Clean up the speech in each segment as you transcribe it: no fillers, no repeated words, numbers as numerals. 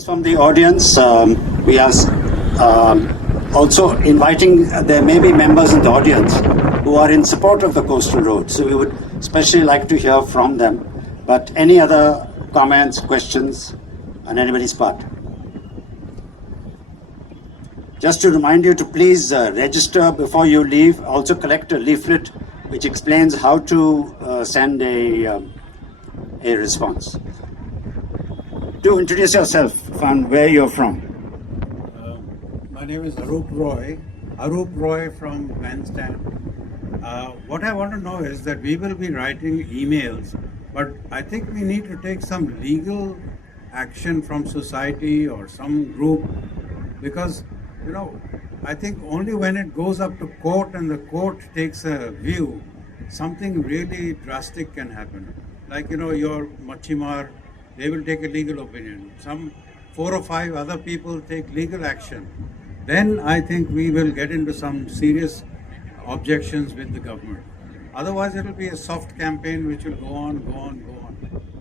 questions from the audience. We are also inviting, there may be members in the audience who are in support of the coastal road. So we would especially like to hear from them. But any other comments, questions on anybody's part? Just to remind you to please register before you leave. Also collect a leaflet which explains how to send a response. Do introduce yourself and where you're from. My name is Arup Roy from Bandstand. What I want to know is that we will be writing emails, but I think we need to take some legal action from society or some group, because I think only when it goes up to court and the court takes a view, something really drastic can happen. Like your Machimar, they will take a legal opinion. Some 4 or 5 other people take legal action. Then I think we will get into some serious objections with the government. Otherwise, it will be a soft campaign which will go on.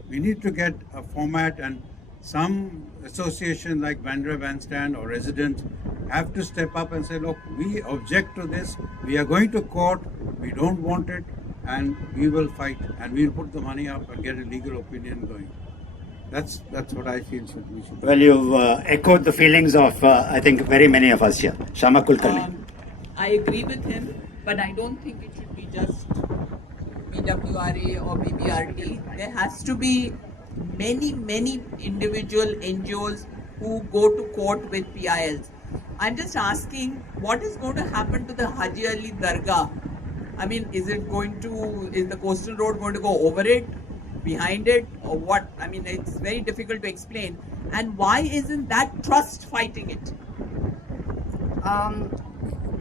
We need to get a format, and some association like Bandra Bandstand or residents have to step up and say, look, we object to this, we are going to court, we don't want it, and we will fight, and we'll put the money up and get a legal opinion going. That's what I feel we should do. Well, you've echoed the feelings of, I think, very many of us here. Shama Kulkarni. I agree with him, but I don't think it should be just BWRA or BBRT. There has to be many individual NGOs who go to court with PILs. I'm just asking, what is going to happen to the Haji Ali Dargah? I mean, is the coastal road going to go over it, behind it, or what? I mean, it's very difficult to explain. And why isn't that trust fighting it?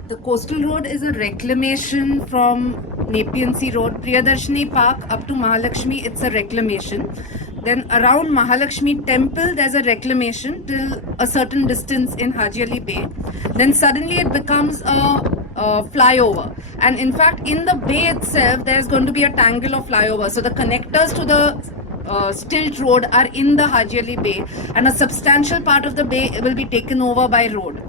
The coastal road is a reclamation from Nepean Sea Road, Priyadarshini Park up to Mahalakshmi. It's a reclamation. Then around Mahalakshmi Temple, there's a reclamation till a certain distance in Haji Ali Bay. Then suddenly it becomes a flyover. And in fact, in the bay itself, there's going to be a tangle of flyover. So the connectors to the Stilt Road are in the Haji Ali Bay, and a substantial part of the bay will be taken over by road.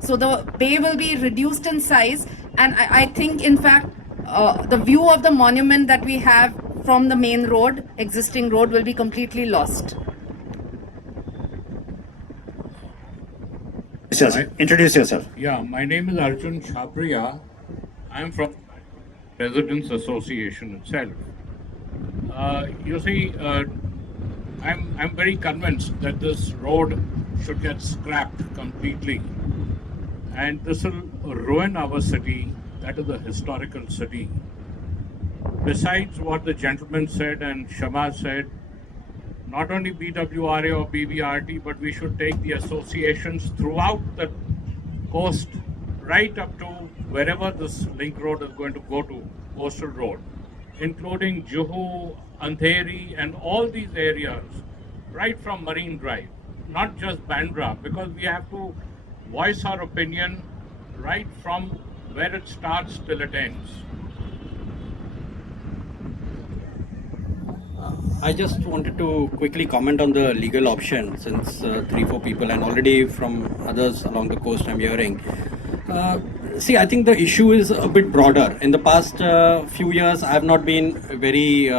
So the bay will be reduced in size, and I think, in fact, the view of the monument that we have from the main road, existing road, will be completely lost. Introduce yourself. Yeah, my name is Arjun Chhapriya. I'm from Residents Association itself. You see, I'm very convinced that this road should get scrapped completely, and this will ruin our city. That is a historical city. Besides what the gentleman said and Shama said, not only BWRA or BBRT, but we should take the associations throughout the coast, right up to wherever this link road is going to go to, coastal road, including Juhu, Andheri, and all these areas, right from Marine Drive, not just Bandra, because we have to voice our opinion right from where it starts till it ends. I just wanted to quickly comment on the legal option, since 3-4 people and already from others along the coast I'm hearing. See, I think the issue is a bit broader. In the past few years, I have not been very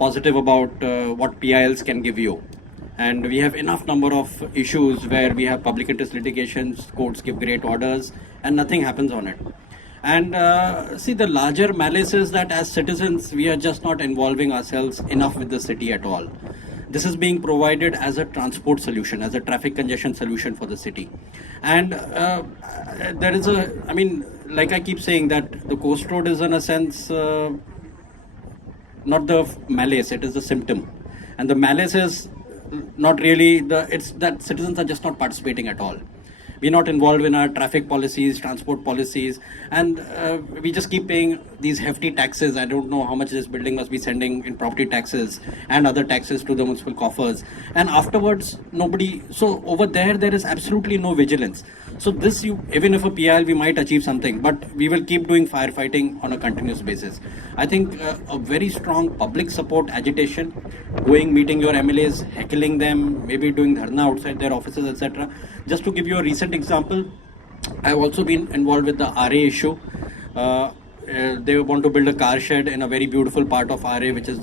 positive about what PILs can give you. And we have enough number of issues where we have public interest litigations, courts give great orders, and nothing happens on it. And see, the larger malice is that as citizens, we are just not involving ourselves enough with the city at all. This is being provided as a transport solution, as a traffic congestion solution for the city. And there is I mean, like I keep saying, that the coast road is in a sense not the malice, it is a symptom. And the malice is not really it's that citizens are just not participating at all. We're not involved in our traffic policies, transport policies, and we just keep paying these hefty taxes. I don't know how much this building must be sending in property taxes and other taxes to the municipal coffers. And afterwards, nobody. So over there is absolutely no vigilance. So this, even if a PIL, we might achieve something, but we will keep doing firefighting on a continuous basis. I think a very strong public support agitation, going, meeting your MLAs, heckling them, maybe doing dharna outside their offices, etc. Just to give you a recent example, I've also been involved with the RA issue. They want to build a car shed in a very beautiful part of RA, which is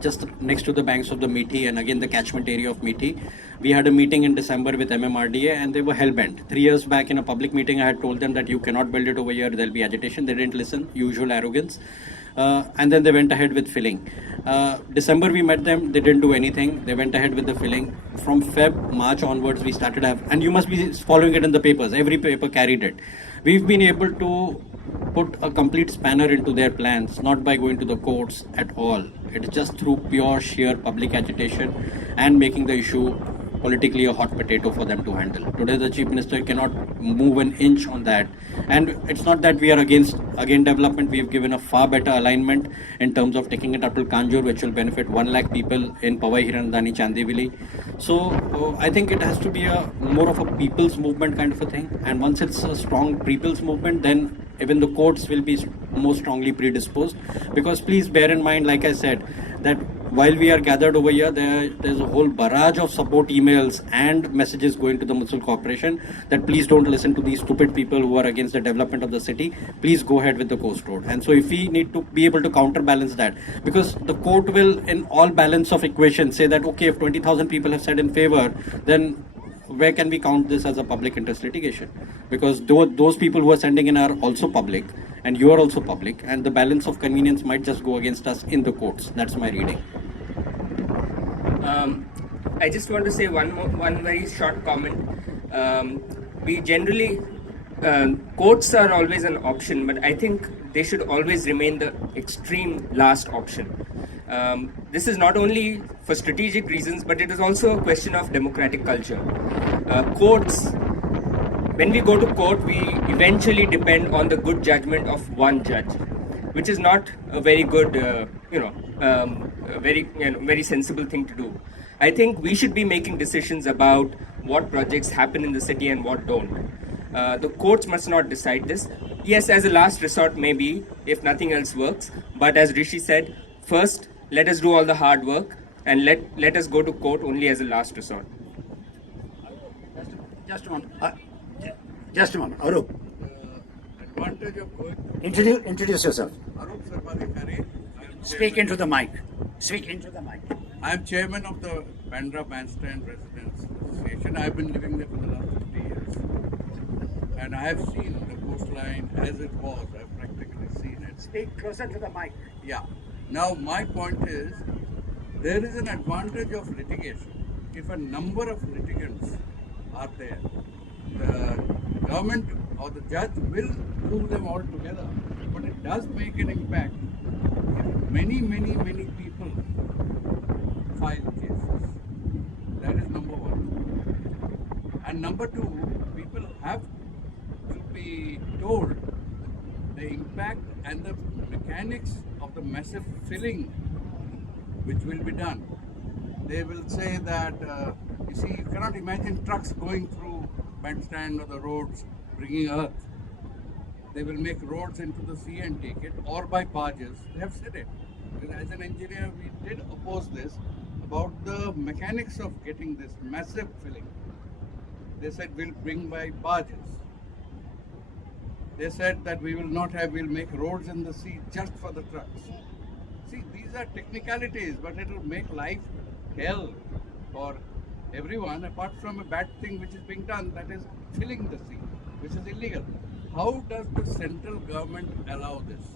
just next to the banks of the Meethi and again the catchment area of Meethi. We had a meeting in December with MMRDA and they were hell-bent. 3 years back in a public meeting, I had told them that you cannot build it over here, there'll be agitation. They didn't listen, usual arrogance. And then they went ahead with filling. December we met them, they didn't do anything. They went ahead with the filling. From Feb, March onwards, we started and you must be following it in the papers. Every paper carried it. We've been able to put a complete spanner into their plans, not by going to the courts at all. It's just through pure, sheer public agitation and making the issue politically a hot potato for them to handle. Today the Chief Minister cannot move an inch on that. And it's not that we are against development. We've given a far better alignment in terms of taking it up to Kanjur, which will benefit 1 lakh people in Powai Hirandani, Chandivali. So I think it has to be more of a people's movement kind of a thing. And once it's a strong people's movement, then even the courts will be more strongly predisposed. Because please bear in mind, like I said, that while we are gathered over here, there's a whole barrage of support emails and messages going to the municipal corporation that please don't listen to these stupid people who are against the development of the city. Please go ahead with the coast road. And so if we need to be able to counterbalance that, because the court will in all balance of equations say that, okay, if 20,000 people have said in favor, then where can we count this as a public interest litigation? Because those people who are sending in are also public and you are also public, and the balance of convenience might just go against us in the courts. That's my reading. I just want to say one very short comment. We generally, courts are always an option, but I think they should always remain the extreme last option. This is not only for strategic reasons, but it is also a question of democratic culture. Courts, when we go to court, we eventually depend on the good judgment of one judge, which is not a very good, very sensible thing to do. I think we should be making decisions about what projects happen in the city and what don't. The courts must not decide this. Yes, as a last resort, maybe, if nothing else works. But as Rishi said, first, let us do all the hard work and let us go to court only as a last resort. Just a moment. Arup. Advantage of going Introduce yourself. Arup Sarvadi Khare. Speak into the mic. I am chairman of the Bandra Bandstand Residents Association. I have been living there for the last 50 years. And I have seen the coastline as it was. I have practically seen it. Speak closer to the mic. Yeah. Now my point is, there is an advantage of litigation. If a number of litigants are there, the government or the judge will move them all together. But it does make an impact if many people file cases. That is number one. And number two, people have to be told the impact and the mechanics of the massive filling which will be done. They will say that, you see, you cannot imagine trucks going through Bandstand or the roads bringing earth. They will make roads into the sea and take it, or by barges. They have said it. As an engineer, we did oppose this about the mechanics of getting this massive filling. They said we'll bring by barges. They said that we'll make roads in the sea just for the trucks. See, these are technicalities, but it will make life hell for everyone, apart from a bad thing which is being done, that is filling the sea, which is illegal. How does the central government allow this?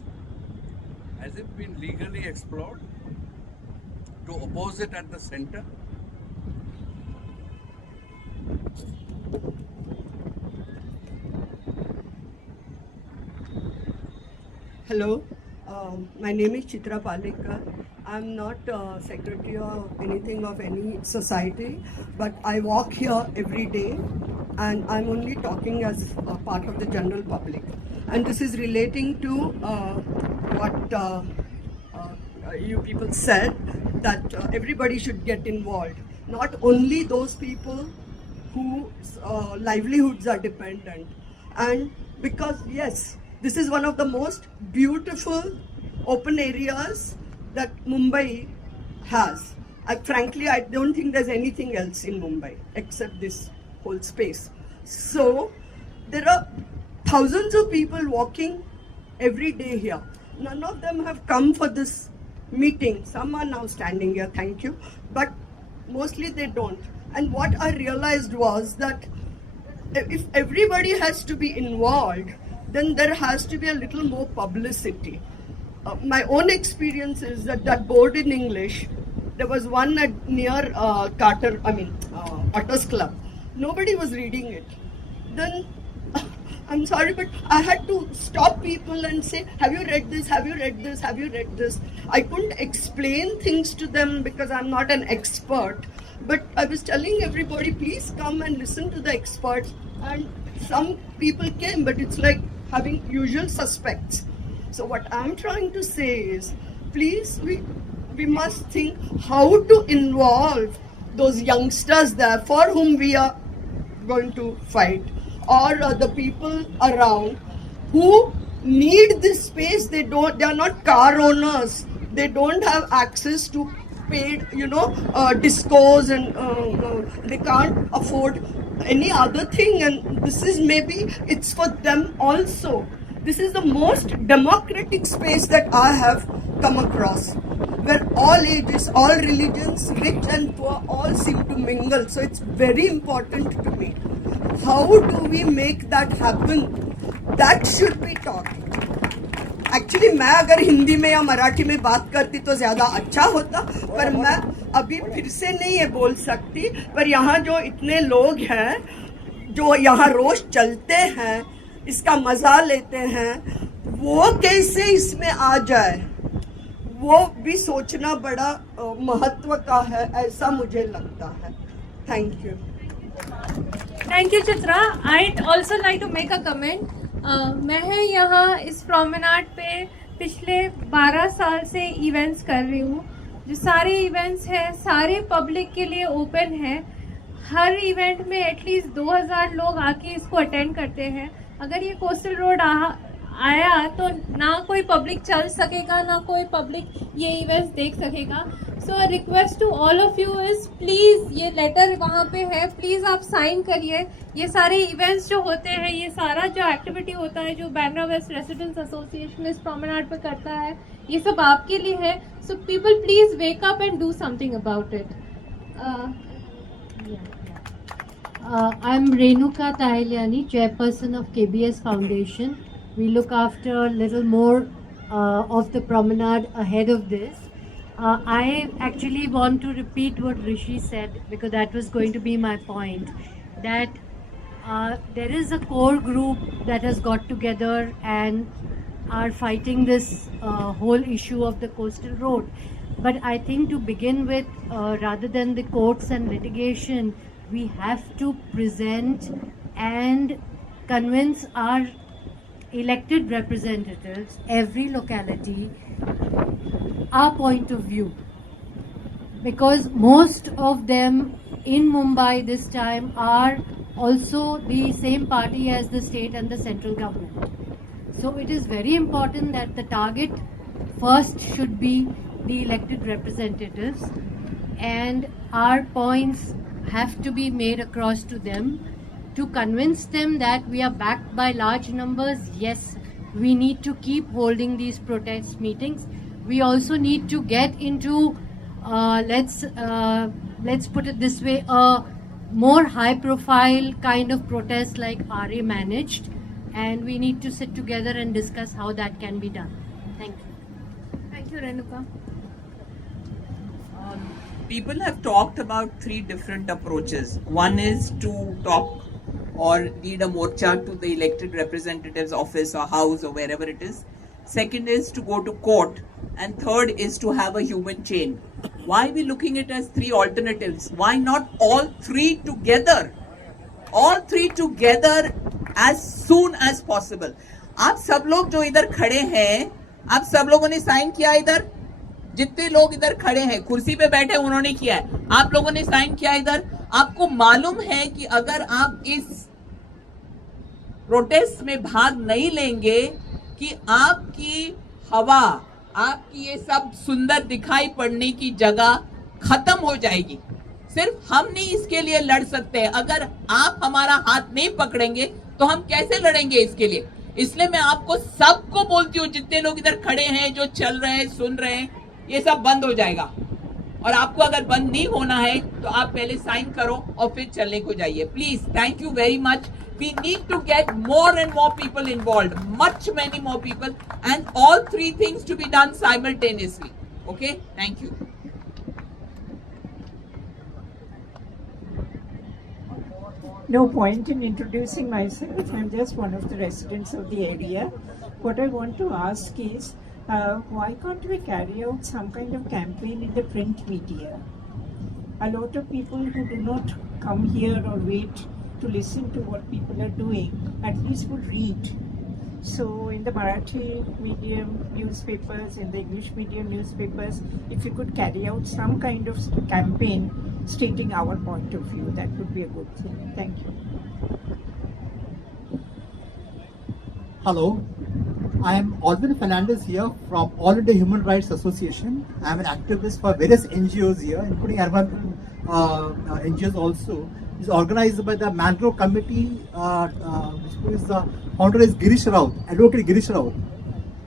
Has it been legally explored to oppose it at the center? Hello, my name is Chitra Palekar. I'm not secretary or anything of any society, but I walk here every day and I'm only talking as a part of the general public. And this is relating to what you people said, that everybody should get involved. Not only those people whose livelihoods are dependent. And because, yes, this is one of the most beautiful open areas that Mumbai has. Frankly, I don't think there's anything else in Mumbai except this whole space. So there are thousands of people walking every day here. None of them have come for this meeting. Some are now standing here, thank you, but mostly they don't. And what I realized was that if everybody has to be involved, then there has to be a little more publicity. My own experience is that board in English, there was one near Otters Club. Nobody was reading it. Then, I'm sorry, but I had to stop people and say, have you read this? Have you read this? Have you read this? I couldn't explain things to them because I'm not an expert. But I was telling everybody, please come and listen to the experts. And some people came, but it's like having usual suspects. So what I'm trying to say is, please, we must think how to involve those youngsters there for whom we are going to fight, or the people around who need this space. They are not car owners. They don't have access to paid, discos, and they can't afford any other thing. And this is maybe it's for them also. This is the most democratic space that I have come across, where all ages, all religions, rich and poor, all seem to mingle. So it's very important to me. How do we make that happen? That should be taught. Actually मैं अगर हिंदी में या मराठी में बात करती तो ज़्यादा अच्छा होता, पर मैं अभी फिर से नहीं ये बोल सकती. पर यहाँ जो इतने लोग हैं जो यहाँ रोज चलते हैं, इसका मज़ा लेते हैं, वो कैसे इसमें आ जाए, वो भी सोचना बड़ा महत्व का है, ऐसा मुझे लगता है. Thank you. Thank you, Chitra. I'd also like to make a comment. मैं यहाँ इस प्रोमेनाड पे पिछले 12 साल से इवेंट्स कर रही हूँ. जो सारे इवेंट्स हैं सारे पब्लिक के लिए ओपन हैं. हर इवेंट में एटलीस्ट 2000 लोग आके इसको अटेंड करते हैं. अगर ये कोस्टल रोड आया तो ना कोई पब्लिक चल सकेगा, ना कोई पब्लिक ये इवेंट्स देख सकेगा. So request to all of you is please, ये लेटर वहाँ पे है, प्लीज़ आप साइन करिए. ये सारे इवेंट्स जो होते हैं, ये सारा जो एक्टिविटी होता है जो बांद्रा वेस्ट रेसिडेंट्स एसोसिएशन इस प्रोमेनाड पे करता है, ये सब आपके लिए है. So people please wake up and do something about it. I'm Renuka Tahiliani, chairperson of KBS Foundation. We look after a little more of the promenade ahead of this. I actually want to repeat what Rishi said because that was going to be my point. That there is a core group that has got together and are fighting this whole issue of the coastal road. But I think to begin with, rather than the courts and litigation, we have to present and convince our elected representatives, every locality, our point of view. Because most of them in Mumbai this time are also the same party as the state and the central government. So it is very important that the target first should be the elected representatives, and our points have to be made across to them to convince them that we are backed by large numbers. Yes, we need to keep holding these protest meetings. We also need to get into, let's put it this way, a more high profile kind of protest like RA managed, and we need to sit together and discuss how that can be done. Thank you. Thank you, Renuka. People have talked about 3 different approaches. One is to talk or lead a morcha to the elected representative's office or house or wherever it is. Second is to go to court. And third is to have a human chain. Why are we looking at it as 3 alternatives? Why not all 3 together? All 3 together as soon as possible. आप सब लोग जो इधर खड़े हैं आप सब लोगों ने साइन किया इधर, जितने लोग इधर खड़े हैं कुर्सी पे बैठे उन्होंने किया है, आप लोगों ने साइन किया इधर। आपको मालूम है कि अगर आप इस प्रोटेस्ट में भाग नहीं लेंगे कि आपकी हवा, आपकी ये सब सुंदर दिखाई पड़ने की जगह खत्म हो जाएगी। सिर्फ हम नहीं इसके लिए लड़ सकते हैं, अगर आप हमारा हाथ नहीं पकड़ेंगे तो हम कैसे लड़ेंगे इसके लिए। इसलिए मैं आपको सबको बोलती हूँ, जितने लोग इधर खड़े हैं, जो चल रहे हैं, सुन रहे हैं, ये सब बंद हो जाएगा। और आपको अगर बंद नहीं होना है तो आप पहले साइन करो और फिर चलने को जाइए please. Thank you very much. We need to get more and more people involved, many more people, and all three things to be done simultaneously. Okay, thank you. No point in introducing myself. I'm just one of the residents of the area. What I want to ask is, why can't we carry out some kind of campaign in the print media? A lot of people who do not come here or wait to listen to what people are doing, at least would read. So in the Marathi medium newspapers, in the English medium newspapers, if you could carry out some kind of campaign stating our point of view, that would be a good thing. Thank you. Hello, I am Alvin Fernandez here from All India Human Rights Association. I am an activist for various NGOs here, including urban NGOs also. It's organized by the Mangrove Committee, which is the founder is Girish Raut, Advocate Girish Raut.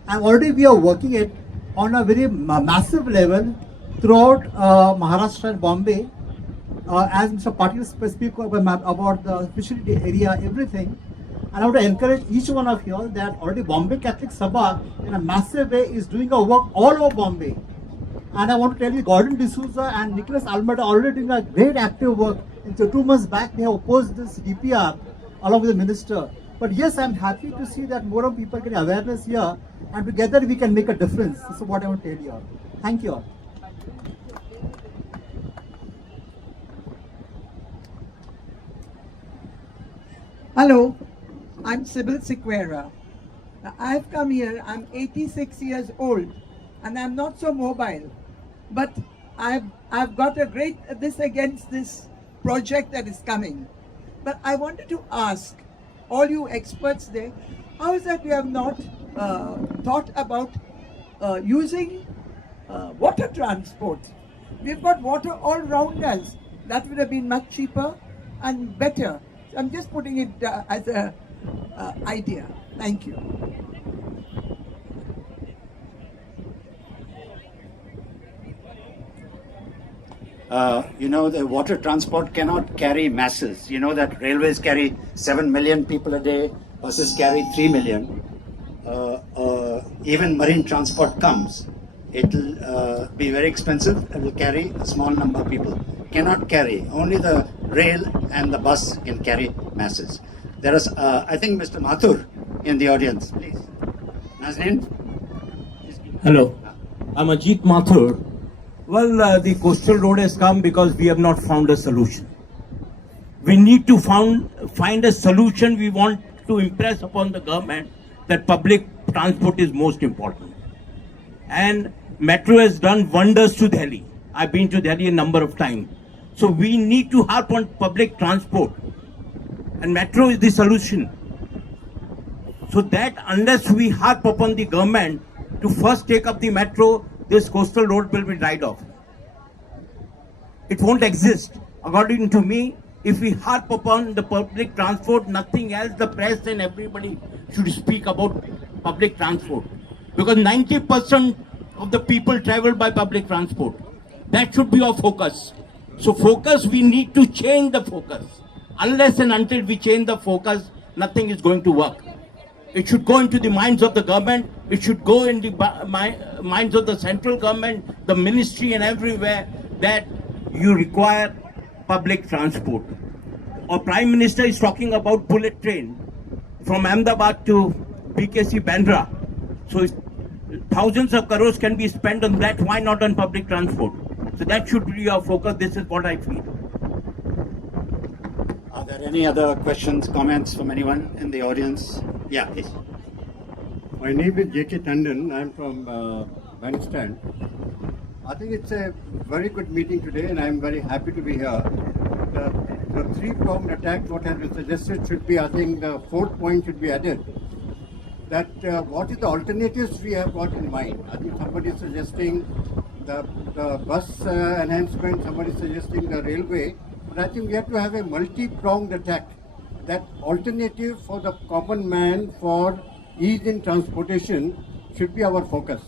And already we are working it on a very massive level throughout Maharashtra and Bombay. As Mr. Patil speak about the specialty area, everything. And I want to encourage each one of you all that already Bombay Catholic Sabha in a massive way is doing a work all over Bombay. And I want to tell you, Gordon D'Souza and Nicholas Almeida are already doing a great active work. And so 2 months back, they have opposed this DPR along with the minister. But yes, I'm happy to see that more of people get awareness here, and together we can make a difference. This is what I want to tell you all. Thank you all. Hello, I'm Sybil Sequeira. Now, I've come here, I'm 86 years old, and I'm not so mobile. But I've got a great this against this project that is coming. But I wanted to ask all you experts there, how is that you have not thought about using water transport? We've got water all around us. That would have been much cheaper and better. So I'm just putting it as a idea. Thank you. You know, the water transport cannot carry masses. You know that railways carry 7 million people a day, buses carry 3 million. Even marine transport comes. It will be very expensive. It will carry a small number of people. Cannot carry. Only the rail and the bus can carry masses. There is, I think, Mr. Mathur in the audience. Please. Nazneen? Hello, I'm Ajit Mathur. Well, the coastal road has come because we have not found a solution. We need to find a solution. We want to impress upon the government that public transport is most important. And Metro has done wonders to Delhi. I've been to Delhi a number of times. So we need to harp on public transport. And Metro is the solution. So that unless we harp upon the government to first take up the Metro, this coastal road will be dried off. It won't exist. According to me, if we harp upon the public transport, nothing else, the press and everybody should speak about public transport. Because 90% of the people travel by public transport. That should be our focus. So focus, we need to change the focus. Unless and until we change the focus, nothing is going to work. It should go into the minds of the government. It should go in the minds of the central government, the ministry and everywhere that you require public transport. Our Prime Minister is talking about bullet train from Ahmedabad to BKC Bandra. So thousands of crores can be spent on that. Why not on public transport? So that should be our focus. This is what I feel. Are there any other questions, comments from anyone in the audience? Yeah, please. My name is J.K. Tandon. I'm from Bandstand. I think it's a very good meeting today, and I'm very happy to be here. The three-pronged attack, what has been suggested, should be, I think, the fourth point should be added. That what is the alternatives we have got in mind? I think somebody is suggesting the bus enhancement, somebody is suggesting the railway, but I think we have to have a multi-pronged attack. That alternative for the common man for ease in transportation should be our focus.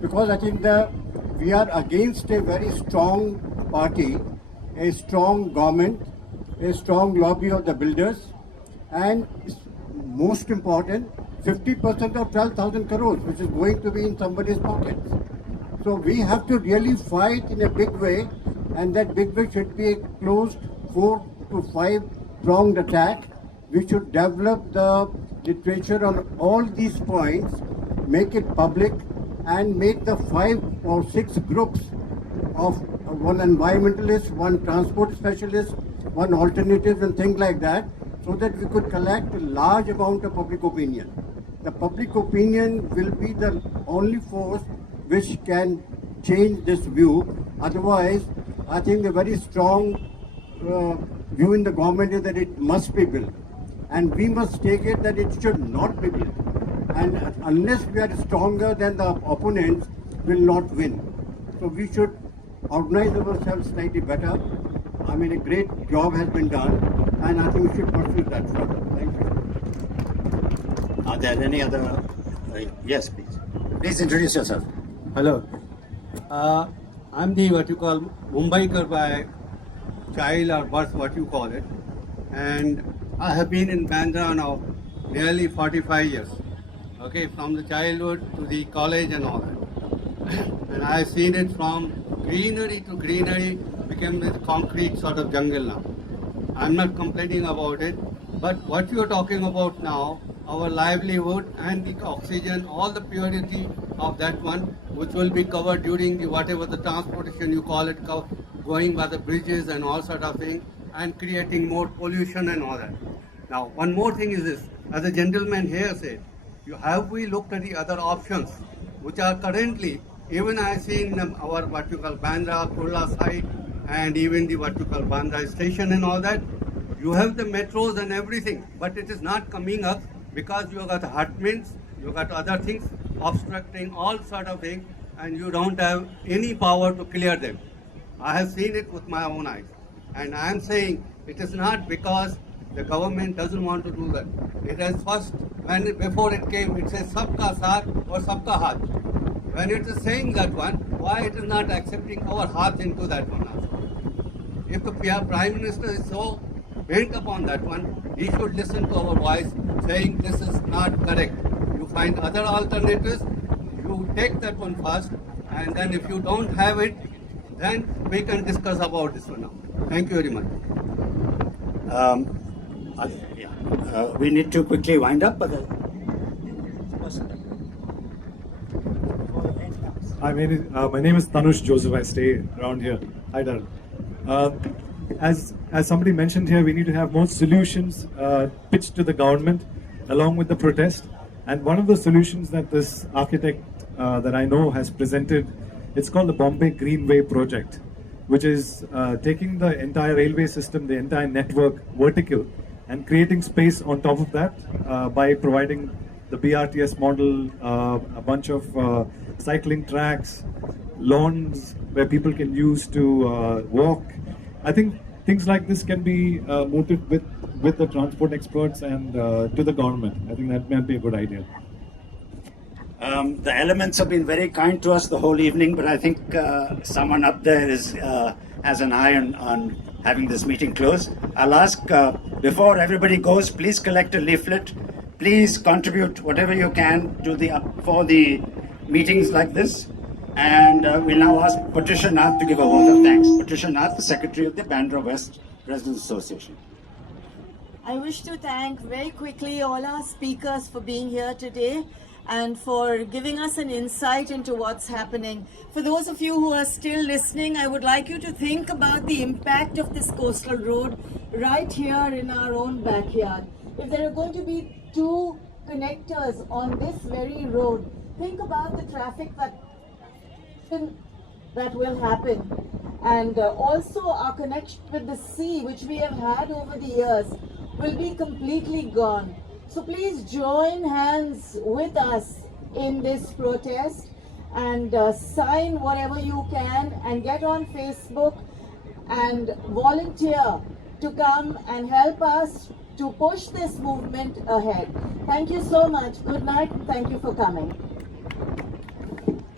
Because I think we are against a very strong party, a strong government, a strong lobby of the builders, and most important, 50% of 12,000 crores, which is going to be in somebody's pockets. So we have to really fight in a big way, and that big way should be a closed 4 to 5 pronged attack. We should develop the literature on all these points, make it public, and make the 5 or 6 groups of one environmentalist, one transport specialist, one alternative, and things like that, so that we could collect a large amount of public opinion. The public opinion will be the only force which can change this view. Otherwise, I think a very strong view in the government is that it must be built. And we must take it that it should not be built. And unless we are stronger than the opponents, will not win. So we should organize ourselves slightly better. I mean, a great job has been done, and I think we should pursue that further. Thank you. Are there any other? Yes, please. Please introduce yourself. Hello. I'm the what you call Mumbaikar by child or birth, what you call it. And I have been in Bandra now nearly 45 years. Okay, from the childhood to the college and all that. And I have seen it from greenery to greenery, became this concrete sort of jungle now. I'm not complaining about it, but what you are talking about now, our livelihood and the oxygen, all the purity of that one, which will be covered during the whatever the transportation you call it, going by the bridges and all sort of thing, and creating more pollution and all that. Now, one more thing is this, as a gentleman here said, have we looked at the other options, which are currently, even I see in our what you call Bandra, Kurla side, and even the what you call Bandra station and all that, you have the metros and everything, but it is not coming up because you have got hutments, you got other things obstructing all sort of things, and you don't have any power to clear them. I have seen it with my own eyes, and I am saying it is not because the government doesn't want to do that. It has first, before it came, it says Sabka Saath or Sabka Haath. When it is saying that one, why it is not accepting our Haath into that one also? If the Prime Minister is so bent upon that one, he should listen to our voice saying this is not correct. You find other alternatives, you take that one first, and then if you don't have it, then we can discuss about this one now. Thank you very much. We need to quickly wind up, but Hi, my name is Tanush Joseph. I stay around here. Hi, Darren. As somebody mentioned here, we need to have more solutions pitched to the government along with the protest. And one of the solutions that this architect that I know has presented, it's called the Bombay Greenway Project, which is taking the entire railway system, the entire network vertical, and creating space on top of that by providing the BRTS model, a bunch of cycling tracks, lawns where people can use to walk. I think things like this can be mooted with the transport experts and to the government. I think that might be a good idea. The elements have been very kind to us the whole evening, but I think someone up there has an eye on having this meeting close. I'll ask, before everybody goes, please collect a leaflet. Please contribute whatever you can to for the meetings like this. And we'll now ask Patricia Nath to give a vote of thanks. Patricia Nath, the Secretary of the Bandra West Residents Association. I wish to thank very quickly all our speakers for being here today and for giving us an insight into what's happening. For those of you who are still listening, I would like you to think about the impact of this coastal road right here in our own backyard. If there are going to be 2 connectors on this very road. Think about the traffic that will happen, and also our connection with the sea, which we have had over the years, will be completely gone. So please join hands with us in this protest and sign whatever you can and get on Facebook and volunteer to come and help us to push this movement ahead. Thank you so much. Good night and thank you for coming.